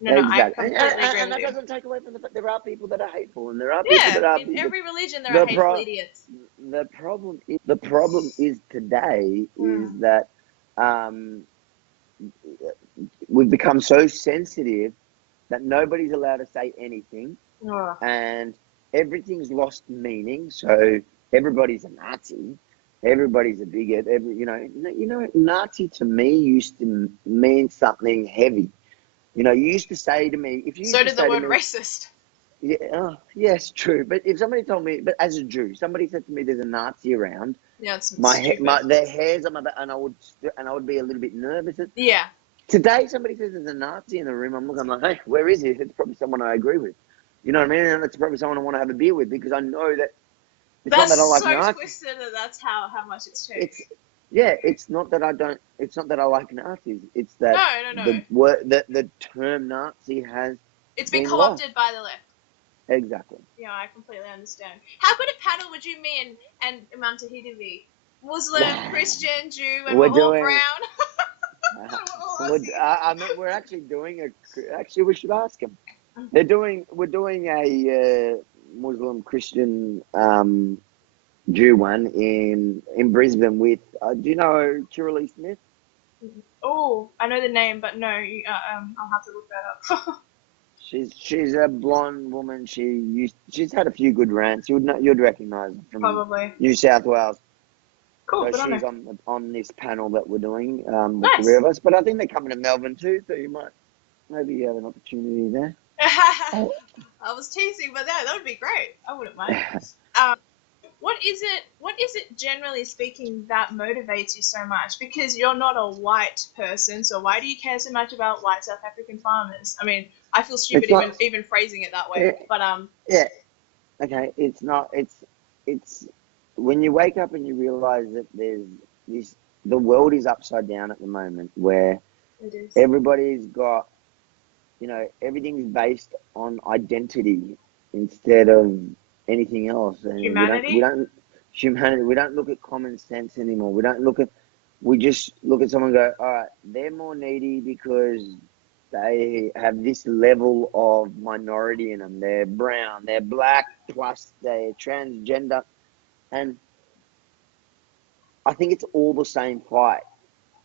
No, I Exactly. completely agree And with that you. doesn't take away from the fact there are people that are hateful, and there are people Yeah, that are in every religion there are the hateful pro idiots. the problem is today is Mm. that um, we've become so sensitive that nobody's allowed to say anything, Ugh. and everything's lost meaning. So everybody's a Nazi, everybody's a bigot. Nazi to me used to mean something heavy. You used to say to me, if you used So to did the say to word me, racist. yeah, yes, true. But if somebody told me, but as a Jew, somebody said to me, "There's a Nazi around," Yeah, it's stupid. their hairs on my back, and I would be a little bit nervous. Yeah, Today, somebody says there's a Nazi in the room. I'm like, hey, where is he? It's probably someone I agree with. You know what I mean? And it's probably someone I want to have a beer with because I know that it's not that's that I like so Nazis. twisted that that's how much it's changed. It's not that I don't. It's not that I like Nazis. It's No, that no, the no. word the term Nazi has It's been been lost. co-opted by the left. Exactly. Yeah, I completely understand. How good a panel would you, me, and Imam Tahiti be? Muslim, Christian, Jew, and we're We're all doing. brown. We're all Aussies. We're actually doing a. Actually, we should ask them. We're doing a Muslim Christian Jew one in Brisbane with. Do you know Cheryl Smith? Oh, I know the name, but no, I'll have to look that up. She's a blonde woman. She's had a few good rants. You'd recognise her from Probably. New South Wales. Cool, So good on she's her. on this panel that we're doing, the three Nice. of us. But I think they're coming to Melbourne too, so you might maybe have an opportunity there. I was teasing, but that would be great. I wouldn't mind. Um, what is it generally speaking that motivates you so much? Because you're not a white person, so why do you care so much about white South African farmers? I mean, I feel stupid It's not. even phrasing it that way. But Yeah. Okay. It's not. It's when you wake up and you realize that there's this. The world is upside down at the moment, where it is everybody's got, everything's based on identity instead of anything else, and we humanity. don't humanity. We don't look at common sense anymore. We just look at someone and go, all right, they're more needy because they have this level of minority in them. They're brown, they're black, plus they're transgender, and I think it's all the same fight.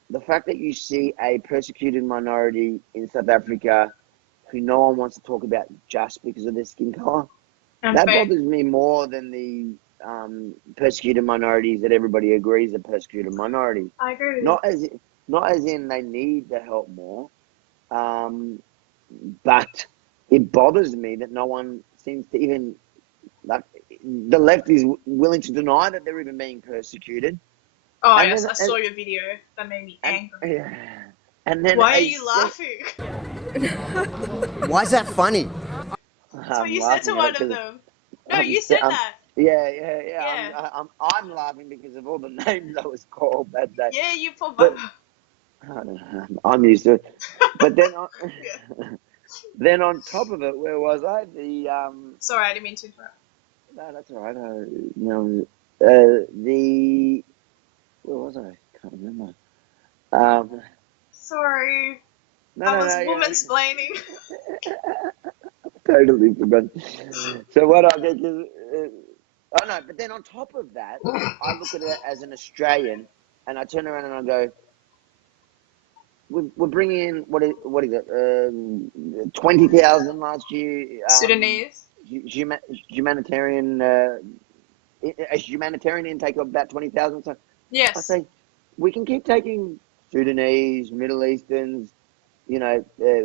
The fact that you see a persecuted minority in South Africa who no one wants to talk about just because of their skin color, that Unfair. bothers me more than the persecuted minorities that everybody agrees are persecuted minorities. I agree with you. Not as in they need the help more, but it bothers me that no one seems to even, like, the left is willing to deny that they're even being persecuted. Oh And yes, then I saw your video. That made me angry. and then Why are a you sec laughing? Why is that funny? That's what I'm you said to laughing at one it of because them. No, you said that. yeah. Yeah. I'm laughing because of all the names I was called that day. Yeah, you poor But bugger. I'm used to it. But then, Yeah. then on top of it, where was I? Sorry, I didn't mean to interrupt. No, that's all right. Where was I? Can't remember. Um, Sorry. no, I no, was no. woman-splaining. Totally forgot. So what I did is, oh no, but then on top of that, I look at it as an Australian, and I turn around and I go, we're bringing in what is it? 20,000 last year. Sudanese. Humanitarian a humanitarian intake of about 20,000. So I Yes. say we can keep taking Sudanese, Middle Easterns,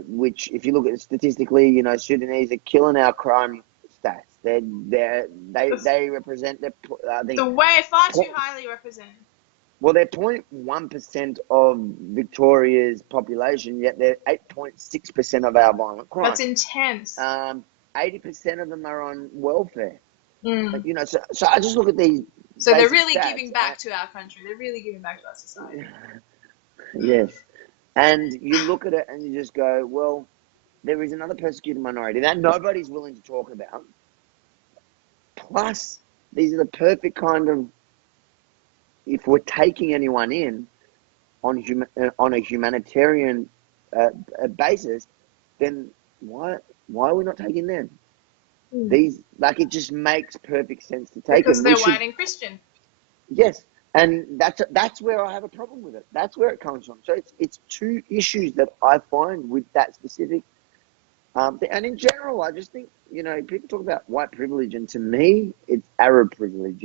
which if you look at it statistically, Sudanese are killing our crime stats. They represent I think The way far too highly represented. well, they're 0.1% of Victoria's population, yet they're 8.6% of our violent crime. That's intense. 80% of them are on welfare. Mm. So I just look at these. So they're Basic really stats, giving back to our country. They're really giving back to our society. Yes, and you look at it and you just go, well, there is another persecuted minority that nobody's willing to talk about. Plus, these are the perfect kind of if we're taking anyone in on a humanitarian basis, then why are we not taking them? These, like, it just makes perfect sense to take because them. they're white and Christian. Yes, and that's where I have a problem with it. That's where it comes from. So it's two issues that I find with that specific thing. And in general, I just think, people talk about white privilege, and to me, it's Arab privilege.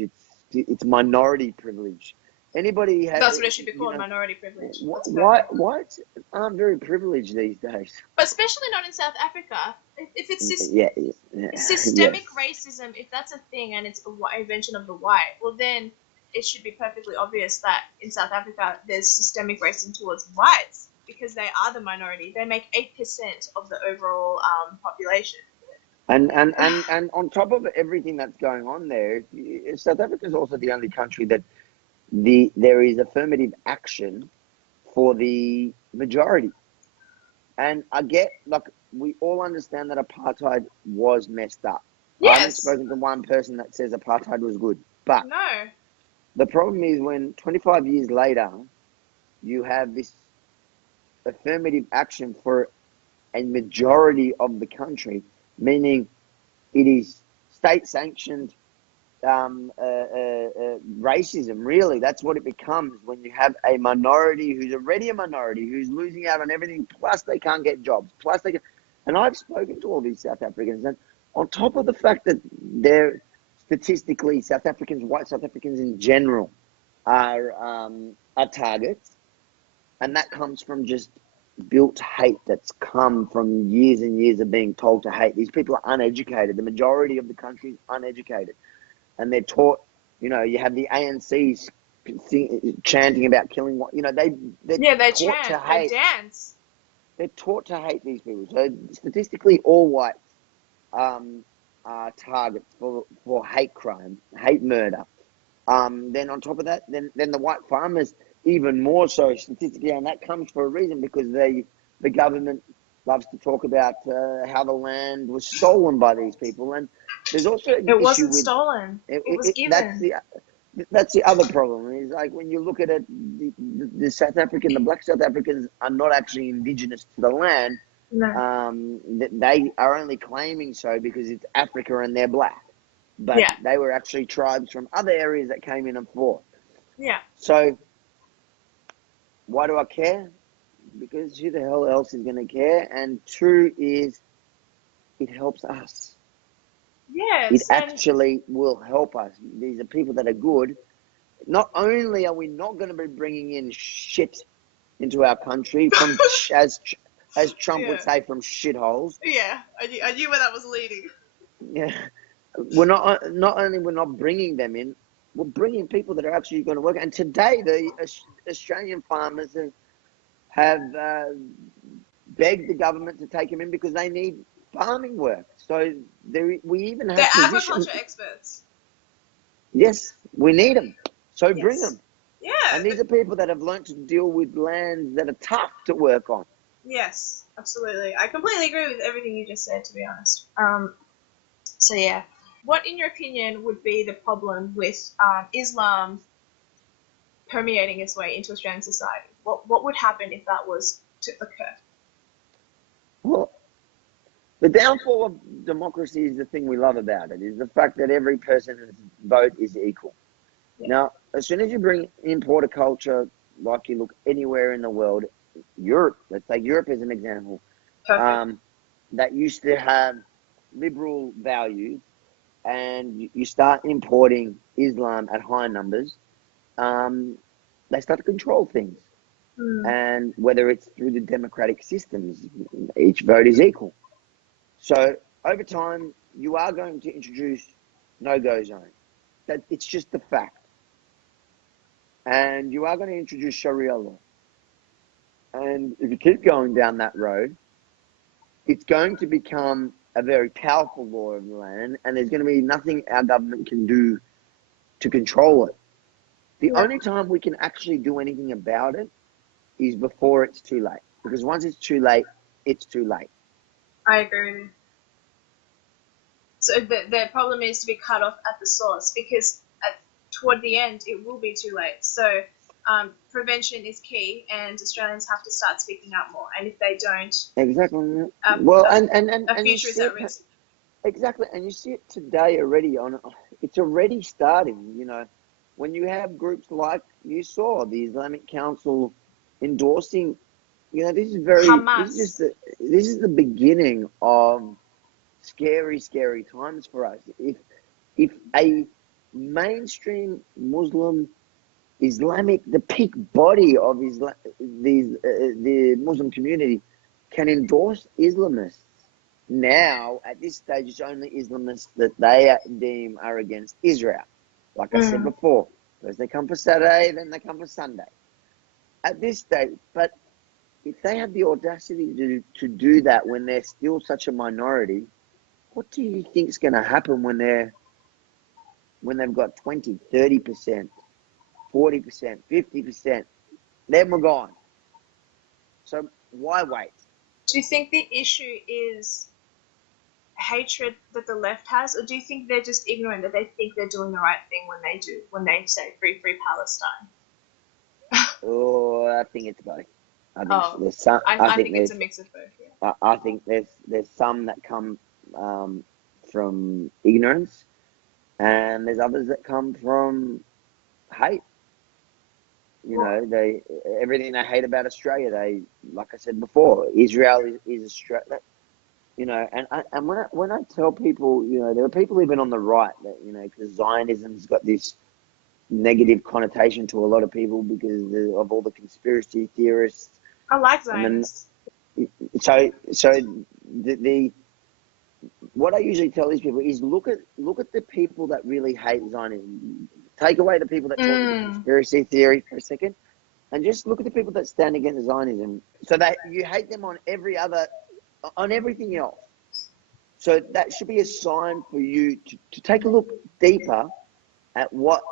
It's minority privilege. Anybody has, That's what it should be called, minority privilege. Whites aren't very privilleged these days. But especially not in South Africa. If it's systemic racism, if that's a thing and it's a invention of the white, well then it should be perfectly obvious that in South Africa there's systemic racism towards whites because they are the minority. They make 8% of the overall population. And on top of everything that's going on there, South Africa is also the only country that there is affirmative action for the majority. And I get, like, we all understand that apartheid was messed up. Yes. I haven't spoken to one person that says apartheid was good. But no. The problem is when 25 years later, you have this affirmative action for a majority of the country, meaning it is state-sanctioned racism, really. That's what it becomes when you have a minority who's already a minority, who's losing out on everything, plus they can't get jobs, plus they can... And I've spoken to all these South Africans, and on top of the fact that they're statistically, South Africans, white South Africans in general, are targets, and that comes from just built hate that's come from years and years of being told to hate. These people are uneducated. The majority of the country is uneducated. And they're taught, you have the ANCs chanting about killing what, they're they taught chant, to hate. they dance. They're taught to hate these people. So statistically, all whites are targets for hate crime, hate murder. Then on top of that, then the white farmers even more so statistically, and that comes for a reason because the government loves to talk about how the land was stolen by these people, and there's also an it wasn't stolen. It was given. That's the other problem. Is like when you look at it, the South African, the black South Africans are not actually indigenous to the land. No. They are only claiming so because it's Africa and they're black. But they were actually tribes from other areas that came in and fought. Yeah. So why do I care? Because who the hell else is going to care? And two is it helps us. Yes. It actually will help us. These are people that are good. Not only are we not going to be bringing in shit into our country from as Trump would say, from shitholes. Yeah, I knew where that was leading. Yeah, we're not only we're not bringing them in, we're bringing people that are actually going to work. And today, the Australian farmers have begged the government to take them in because they need farming work. So we even have they're positions. agriculture experts. Yes, we need them. So bring them. Yeah. And these are people that have learned to deal with lands that are tough to work on. Yes, absolutely. I completely agree with everything you just said, to be honest. So yeah, what in your opinion would be the problem with Islam permeating its way into Australian society? What would happen if that was to occur? Well, the downfall of democracy is the thing we love about it, is the fact that every person's vote is equal. Yeah. Now, as soon as you bring in culture, like you look anywhere in the world, Europe, let's take Europe as an example, that used to have liberal values, and you start importing Islam at high numbers, they start to control things. And whether it's through the democratic systems, each vote is equal. So over time, you are going to introduce no-go zones. It's just a fact. And you are going to introduce Sharia law. And if you keep going down that road, it's going to become a very powerful law of the land, and there's going to be nothing our government can do to control it. The only time we can actually do anything about it is before it's too late. Because once it's too late, it's too late. I agree with you. So the problem is to be cut off at the source, because at toward the end, it will be too late. So prevention is key, and Australians have to start speaking up more. And if they don't, exactly. Well, and a you future is see at it, risk. exactly, and you see it today already. It's already starting. When you have groups like you saw the Islamic Council endorsing, this Hamas. this is the beginning of scary, scary times for us. If a mainstream Muslim Islamic, the peak body of the Muslim community can endorse Islamists. Now, at this stage, it's only Islamists that they deem are against Israel. Like I said before, first they come for Saturday, then they come for Sunday. At this stage, but if they have the audacity to do that when they're still such a minority, what do you think is going to happen when they've got 20, 30%, 40%, 50%? Then we're gone. So why wait? Do you think the issue is hatred that the left has, or do you think they're just ignorant that they think they're doing the right thing when they say free Palestine? Oh, I think it's both. I think Oh, there's some. I think it's a mix of both. Yeah. I think there's some that come from ignorance, and there's others that come from hate. They everything they hate about Australia. They, like I said before, Israel is Australia. And when I tell people, there are people even on the right that because Zionism's got this negative connotation to a lot of people because of all the conspiracy theorists. I like And Zionists. then, so the what I usually tell these people is look at the people that really hate Zionism. Take away the people that talk the conspiracy theory for a second, and just look at the people that stand against Zionism. So that you hate them on everything else. So that should be a sign for you to take a look deeper at what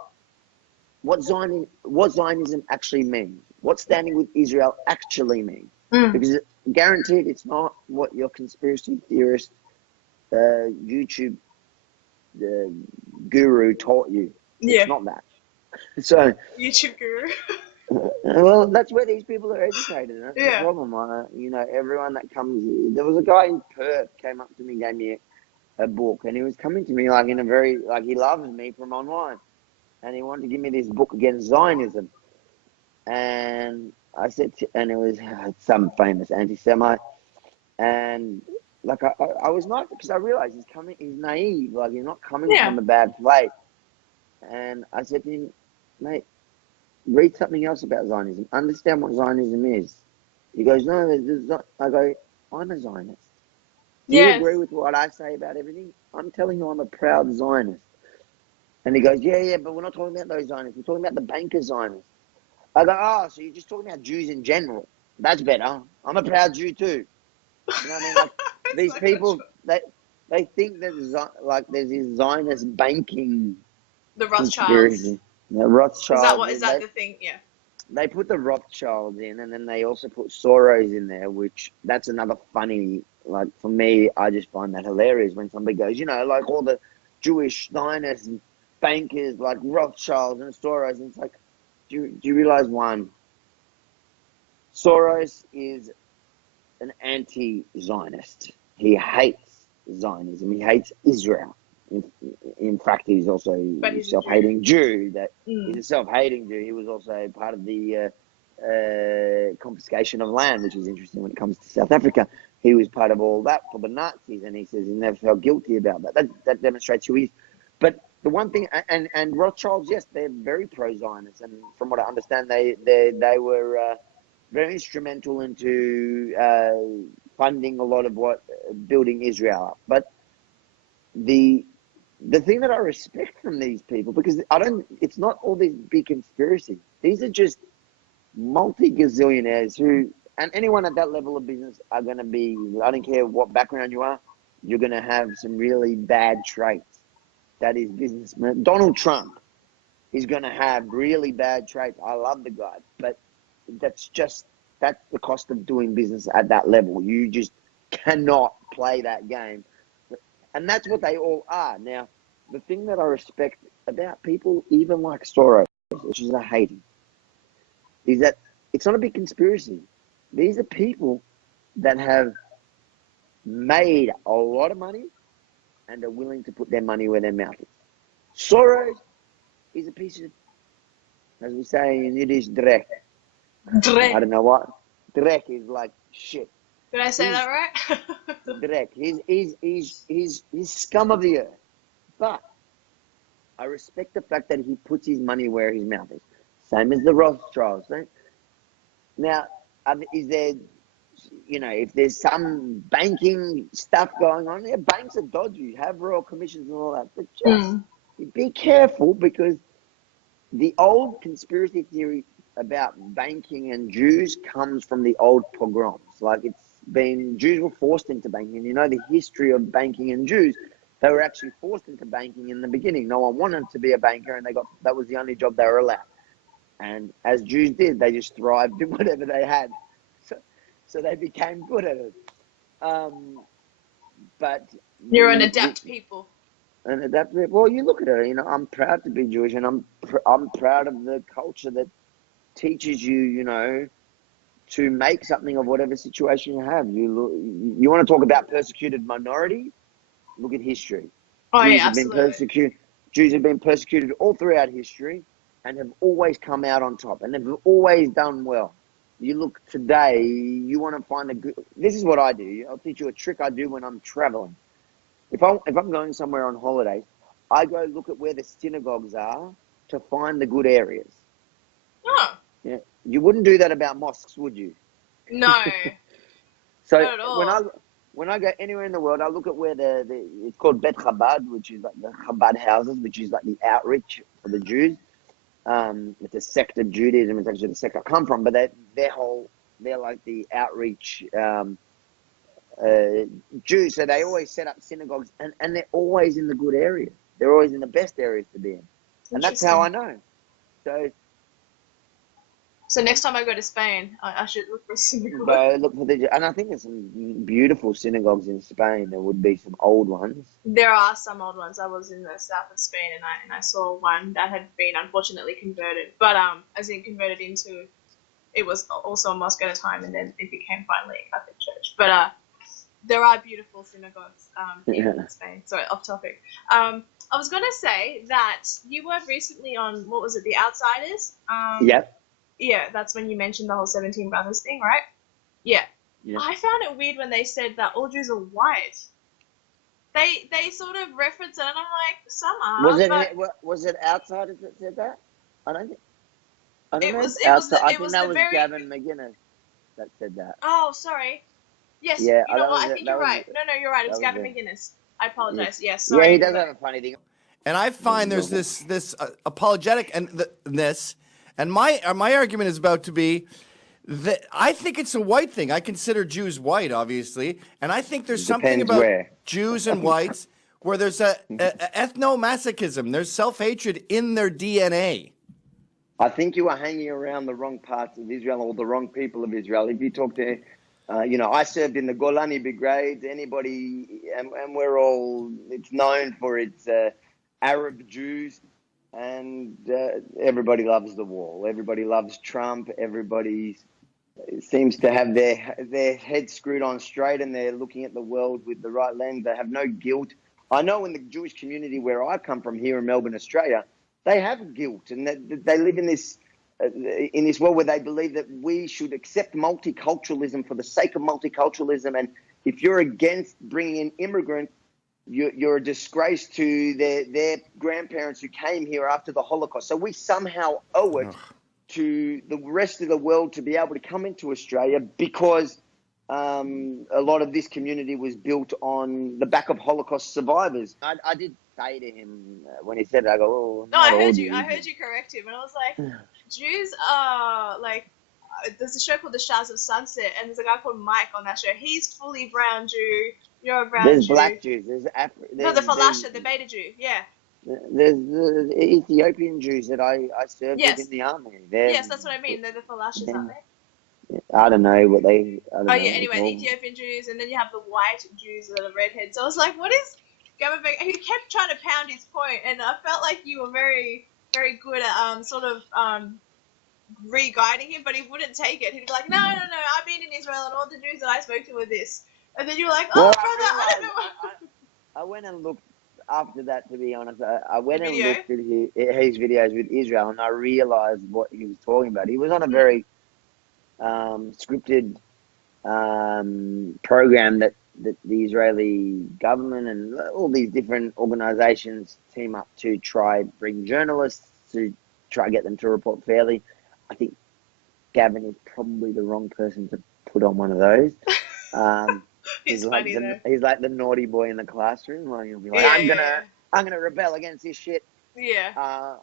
Zionism actually means, what standing with Israel actually means. Because guaranteed it's not what your conspiracy theorist YouTube guru taught you. It's not that. So YouTube guru. well, that's where these people are educated. That's the problem. Everyone that comes. There was a guy in Perth came up to me, gave me a book, and he was coming to me like in a very he loves me from online, and he wanted to give me this book against Zionism, and I said, and it was some famous anti-Semite, and I was not, because I realized he's naive, he's not coming from a bad place, and I said to him, mate, read something else about Zionism. Understand what Zionism is. He goes, no, I go, I'm a Zionist. Do you agree with what I say about everything? I'm telling you I'm a proud Zionist. And he goes, yeah, but we're not talking about those Zionists. We're talking about the banker Zionists. I go, oh, so you're just talking about Jews in general. That's better. I'm a proud Jew too. You know what I mean? These people, they think that there's this Zionist banking The Rothschilds. conspiracy. The Rothschilds. Is that the thing? Yeah. They put the Rothschilds in, and then they also put Soros in there, which that's another funny. For me, I just find that hilarious when somebody goes, all the Jewish Zionist bankers like Rothschilds and Soros, and it's like, do you realize one? Soros is an anti-Zionist. He hates Zionism. He hates Israel. In fact, he's also a self-hating Jew. He's a self-hating Jew. He was also part of the confiscation of land, which is interesting when it comes to South Africa. He was part of all that for the Nazis, and he says he never felt guilty about that. That demonstrates who he is. But the one thing, and Rothschilds, yes, they're very pro-Zionist, and from what I understand, they were very instrumental into funding a lot of what building Israel up. But the thing that I respect from these people, because it's not all these big conspiracies. These are just multi-gazillionaires who, and anyone at that level of business are going to be, I don't care what background you are, you're going to have some really bad traits. That is businessman. Donald Trump is going to have really bad traits. I love the guy, but that's the cost of doing business at that level. You just cannot play that game. And that's what they all are. Now, the thing that I respect about people even like Soros, which is a hating, is that it's not a big conspiracy. These are people that have made a lot of money and are willing to put their money where their mouth is. Soros is a piece of, as we say in Yiddish, dreck. I don't know what. Dreck is like shit. Did I say that right? Dreck. He's scum of the earth. But I respect the fact that he puts his money where his mouth is. Same as the Rothschilds. Right? Now, is there, if there's some banking stuff going on, banks are dodgy, have royal commissions and all that. But just be careful, because the old conspiracy theory about banking and Jews comes from the old pogroms. Like, Jews were forced into banking. The history of banking and Jews, they were actually forced into banking in the beginning. No one wanted to be a banker, and that was the only job they were allowed. And as Jews did, they just thrived in whatever they had. So they became good at it. But you're an adept people. An adept. Well, you look at it. I'm proud to be Jewish, and I'm proud of the culture that teaches you, to make something of whatever situation you have. You want to talk about persecuted minority? Look at history. Oh, Jews yeah, absolutely. Jews have been persecuted all throughout history and have always come out on top, and they've always done well. You look today, you want to find this is what I do. I'll teach you a trick I do when I'm traveling. If I'm going somewhere on holidays, I go look at where the synagogues are to find the good areas. Oh. Yeah. You wouldn't do that about mosques, would you? No. So not at all. when I go anywhere in the world, I look at where it's called Bet Chabad, which is like the Chabad houses, which is like the outreach for the Jews. It's a sect of Judaism. It's actually the sect I come from, but they're like the outreach Jews. So they always set up synagogues, and they're always in the good areas. They're always in the best areas to be in, and that's how I know. So next time I go to Spain, I should look for a synagogue. And I think there's some beautiful synagogues in Spain. There would be some old ones. There are some old ones. I was in the south of Spain, and I saw one that had been unfortunately converted, but as in converted into, it was also a mosque at a time, and then it became finally a Catholic church. But there are beautiful synagogues in Spain. Sorry, off topic. I was gonna say that you were recently on, what was it, The Outsiders? Yep. Yeah, that's when you mentioned the whole 17 Brothers thing, right? Yeah. I found it weird when they said that all Jews are white. They sort of reference it, and I'm like, some are. Was it Outsiders that said that? I don't know. I think that was Gavin McInnes that said that. Oh, sorry. Yes. Yeah, you know what? I think you're right. No, you're right. It was Gavin McInnes. I apologize. Yes. Sorry. Yeah, he does have a funny thing. And I find there's this apologetic and my argument is about to be that I think it's a white thing. I consider Jews white, obviously, and I think there's something about Jews and whites where there's a ethnomasochism. There's self-hatred in their DNA. I think you are hanging around the wrong parts of Israel or the wrong people of Israel. If you talk to, I served in the Golani Brigade. Anybody, and we're all, it's known for its Arab Jews. And everybody loves the wall. Everybody loves Trump. Everybody seems to have their head screwed on straight, and they're looking at the world with the right lens. They have no guilt. I know in the Jewish community where I come from here in Melbourne, Australia, they have guilt, and they live in this world where they believe that we should accept multiculturalism for the sake of multiculturalism. And if you're against bringing in immigrants, you're a disgrace to their grandparents who came here after the Holocaust. So we somehow owe it to the rest of the world to be able to come into Australia, because a lot of this community was built on the back of Holocaust survivors. I did say to him when he said it, I go, oh, no, I heard you correct him, and I was like, Jews are like, there's a show called The Shahs of Sunset, and there's a guy called Mike on that show. He's fully brown Jew. You're a brown Jew. There's black Jews. No, the Falasha, the Beta Jew. Yeah. There's the Ethiopian Jews that I served with in the army. Yes, that's what I mean. They're the Falashas, aren't they? I don't know what they. Anyway, Ethiopian Jews, and then you have the white Jews that are redheads. So I was like, what is? Gavin he kept trying to pound his point, and I felt like you were very, very good at sort of re-guiding him, but he wouldn't take it. He'd be like, no, I've been in Israel, and all the Jews that I spoke to were this. And then you were like, oh, Well, brother, I don't know. I went and looked after that, to be honest. I went The and video? looked at his videos with Israel, and I realized what he was talking about. He was on a very scripted program that the Israeli government and all these different organizations team up to try bring journalists to try get them to report fairly. I think Gavin is probably the wrong person to put on one of those. He's funny, though. He's like the naughty boy in the classroom. Like, he'll be like, Yeah, I'm gonna rebel against this shit. yeah. I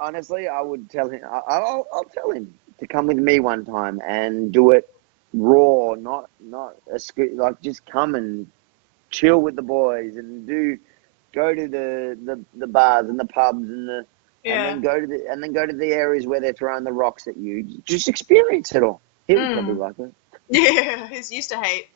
honestly, I would tell him. I'll tell him to come with me one time and do it raw, not a script. Like, just come and chill with the boys and go to the bars and the pubs and then go to the areas where they're throwing the rocks at you. Just experience it all. He would probably like it. Yeah, he's used to hate.